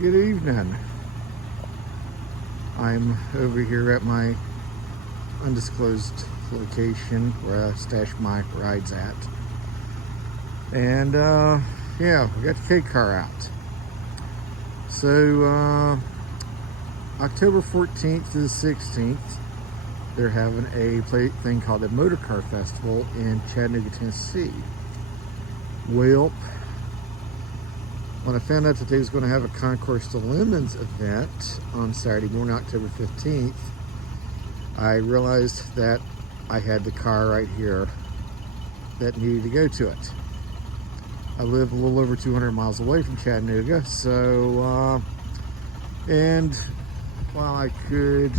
Good evening. I'm over here at my undisclosed location where I stash my rides at. And yeah, we got the K car out. So October 14th to the 16th, they're having a thing called the Motor Car Festival in Chattanooga, Tennessee. Well, when I found out that they was going to have a Concours to Lemons event on Saturday morning, October 15th, I realized that I had the car right here that needed to go to it. I live a little over 200 miles away from Chattanooga, so and while I could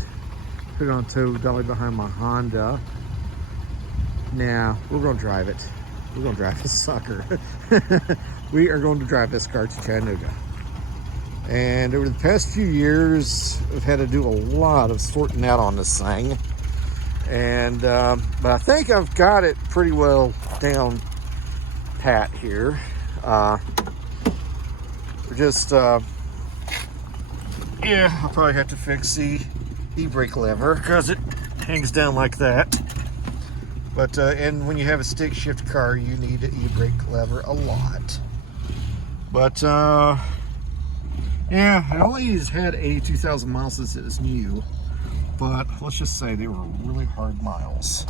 put it on tow dolly behind my Honda, now we're going to drive it. We're going to drive this sucker. We are going to drive this car to Chattanooga. And over the past few years, I've had to do a lot of sorting out on this thing. And but I think I've got it pretty well down pat here. We're just yeah, I'll probably have to fix the e-brake lever because it hangs down like that. But and when you have a stick shift car, you need an e-brake lever a lot. But yeah, it only has had 82,000 miles since it was new. But let's just say they were really hard miles,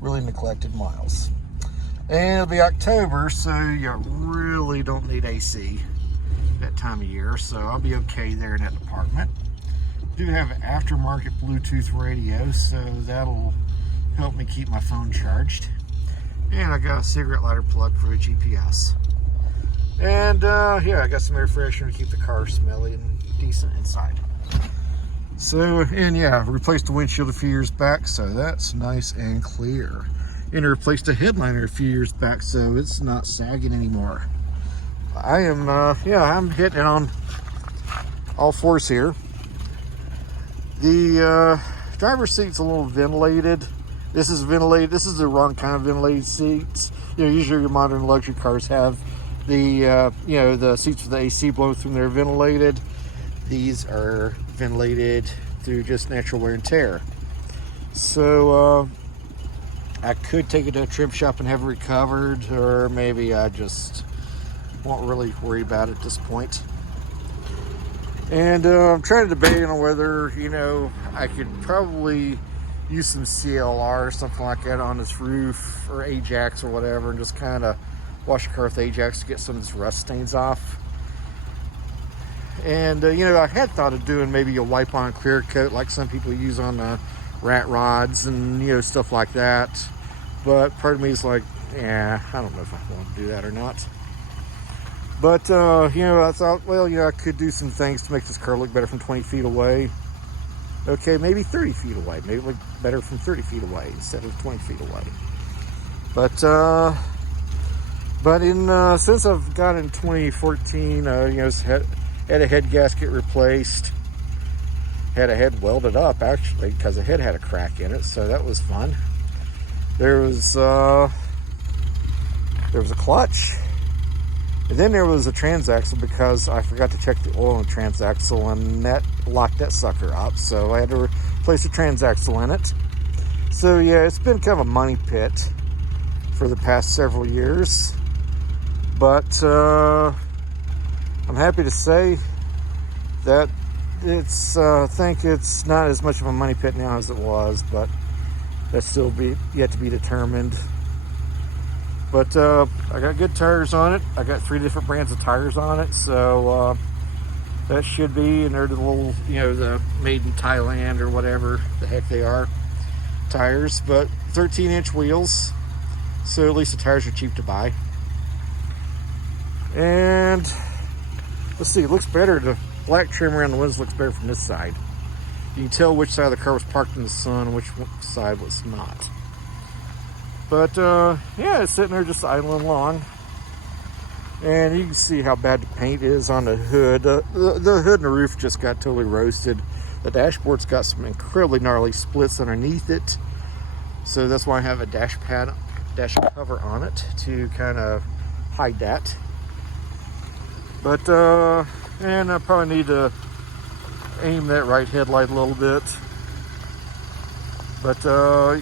really neglected miles. And it'll be October, so you really don't need AC that time of year. So I'll be okay there in that department. I do have an aftermarket Bluetooth radio, so that'll help me keep my phone charged. And I got a cigarette lighter plug for a GPS. And yeah, I got some air freshener to keep the car smelly and decent inside. So, and yeah, I replaced the windshield a few years back, so that's nice and clear. And I replaced a headliner a few years back, so it's not sagging anymore. I am, yeah, I'm hitting it on all fours here. The driver's seat's a little ventilated. This is ventilated. This is the wrong kind of ventilated seats. You know, usually your modern luxury cars have the, you know, the seats with the AC blowing through them, they're ventilated. These are ventilated through just natural wear and tear. So I could take it to a trim shop and have it recovered, or maybe I just won't really worry about it at this point. And I'm trying to debate on whether, you know, I could probably use some CLR or something like that on this roof, or Ajax or whatever, and just kind of wash the car with Ajax to get some of these rust stains off. And you know, I had thought of doing maybe a wipe-on clear coat like some people use on the rat rods and, you know, stuff like that. But part of me is like, yeah, I don't know if I want to do that or not. But you know, I thought, well, you know, I could do some things to make this car look better from 20 feet away. Okay, maybe 30 feet away. Maybe look better from 30 feet away instead of 20 feet away. But in since I've got in 2014, you know, had a head gasket replaced, had a head welded up actually because the head had a crack in it, so that was fun. There was a clutch, and then there was a transaxle because I forgot to check the oil in the transaxle, and that locked that sucker up, so I had to replace the transaxle in it. So yeah, it's been kind of a money pit for the past several years, but I'm happy to say that it's I think it's not as much of a money pit now as it was, but that's still yet to be determined. But I got good tires on it. I got 3 different brands of tires on it, so that should be, and they're the little, you know, the made in Thailand or whatever the heck they are tires, but 13-inch wheels, so at least the tires are cheap to buy. And let's see, it looks better. The black trim around the windows looks better from this side. You can tell which side of the car was parked in the sun and which side was not. But yeah, it's sitting there just idling along. And you can see how bad the paint is on the hood. The hood and the roof just got totally roasted. The dashboard's got some incredibly gnarly splits underneath it. So that's why I have a dash cover on it to kind of hide that. But And I probably need to aim that right headlight a little bit. But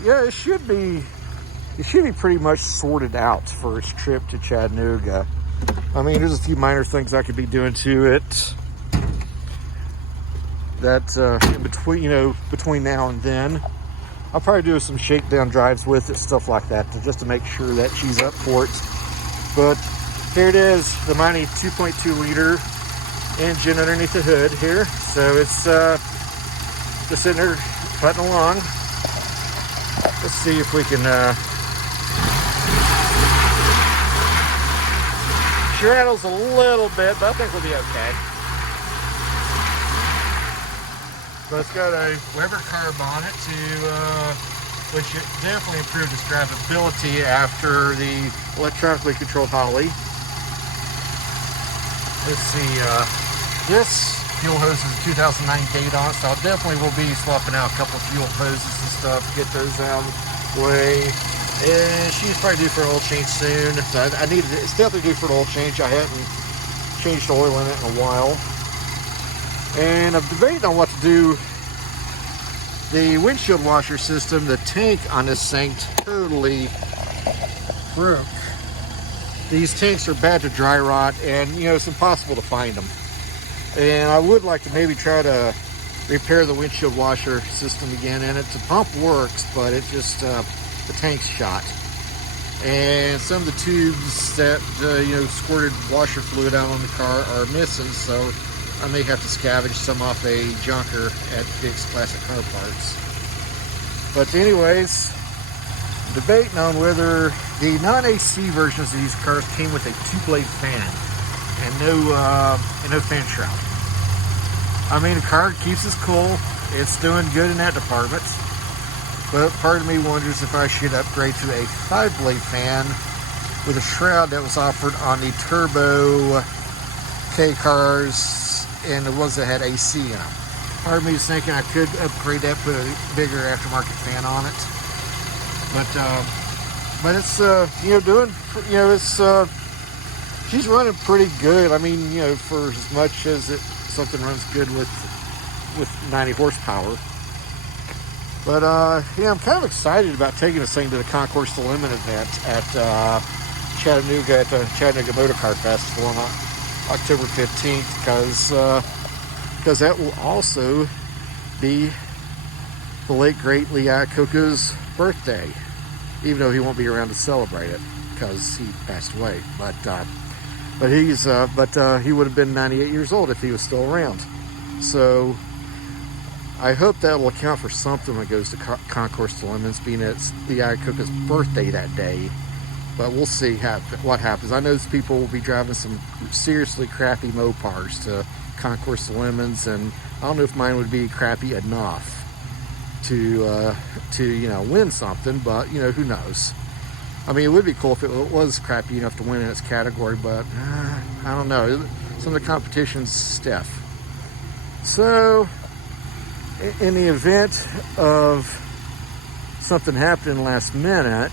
yeah, it should be pretty much sorted out for its trip to Chattanooga. I mean, there's a few minor things I could be doing to it that in between, between now and then. I'll probably do some shakedown drives with it, stuff like that, just to make sure that she's up for it. But here it is, the mighty 2.2 liter engine underneath the hood here. So it's just sitting there putting along. Let's see if we can she rattles a little bit, but I think we'll be okay. So it's got a Weber carb on it, which it definitely improved its drivability after the electronically controlled Holly. Let's see, this fuel hose is a 2009 date on it, so I definitely will be swapping out a couple of fuel hoses and stuff, get those out of the way. And she's probably due for an oil change soon. So I need it's definitely due for an oil change. I hadn't changed oil in it in a while. And I'm debating on what to do. The windshield washer system, the tank on this thing totally broke. These tanks are bad to dry rot, and it's impossible to find them. And I would like to maybe try to repair the windshield washer system again in it. The pump works, but it just the tank's shot. And some of the tubes that squirted washer fluid out on the car are missing, so I may have to scavenge some off a junker at Dick's Classic Car Parts. But anyways, debating on whether the non-AC versions of these cars came with a 2-blade fan and no fan shroud. I mean, the car keeps us cool. It's doing good in that department. But part of me wonders if I should upgrade to a 5-blade fan with a shroud that was offered on the turbo K cars and the ones that had AC in them. Part of me is thinking I could upgrade that, put a bigger aftermarket fan on it. But it's she's running pretty good. I mean, for as much as something runs good with 90 horsepower. But yeah, I'm kind of excited about taking this thing to the Concours Limit event at Chattanooga at the Chattanooga Motor Car Festival on October 15th, because that will also be the late great Lee Iacocca's birthday, even though he won't be around to celebrate it because he passed away. But he would have been 98 years old if he was still around. So I hope that will account for something when it goes to Concours Limits, being it's Lee Iacocca's birthday that day. But we'll see what happens. I know those people will be driving some seriously crappy Mopars to Concours Lemons, and I don't know if mine would be crappy enough to win something, but who knows. I mean, it would be cool if it was crappy enough to win in its category, but I don't know. Some of the competition's stiff. So, in the event of something happening last minute,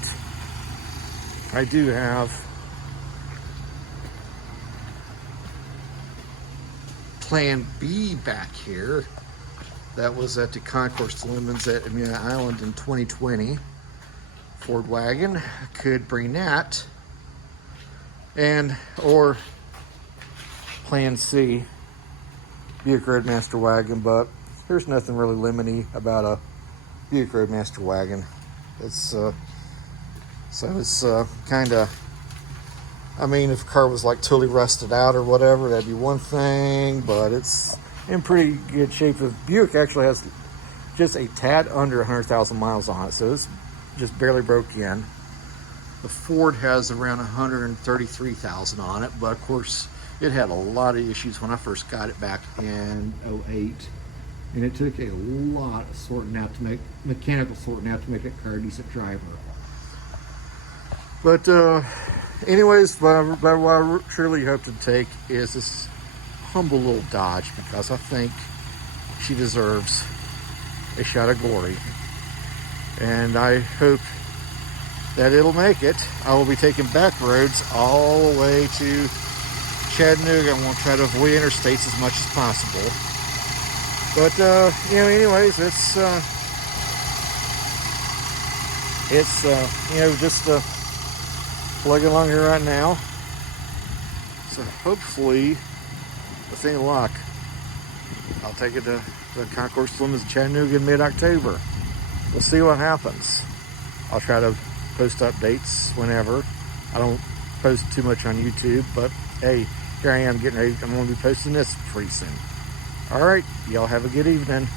I do have Plan B back here. That was at the Concours Lemons at Amelia Island in 2020. Ford Wagon, could bring that. Or Plan C, Buick Roadmaster Wagon, but there's nothing really limiting about a Buick Roadmaster Wagon. It's kind of, I mean, if a car was like totally rusted out or whatever, that'd be one thing, but it's in pretty good shape. The Buick actually has just a tad under 100,000 miles on it, so it's just barely broke in. The Ford has around 133,000 on it, but of course it had a lot of issues when I first got it back in 2008. And it took a lot of mechanical sorting out to make that car a decent driver. But anyways, what I truly hope to take is this humble little Dodge, because I think she deserves a shot of glory. And I hope that it'll make it. I will be taking back roads all the way to Chattanooga. I'm gonna try to avoid interstates as much as possible. But you know, anyways, it's you know, just plugging along here right now. So hopefully, with any luck, I'll take it to the Concours Swimmers in Chattanooga in mid-October. We'll see what happens. I'll try to post updates whenever. I don't post too much on YouTube, but hey, here I am getting ready. I'm going to be posting this pretty soon. All right, y'all have a good evening.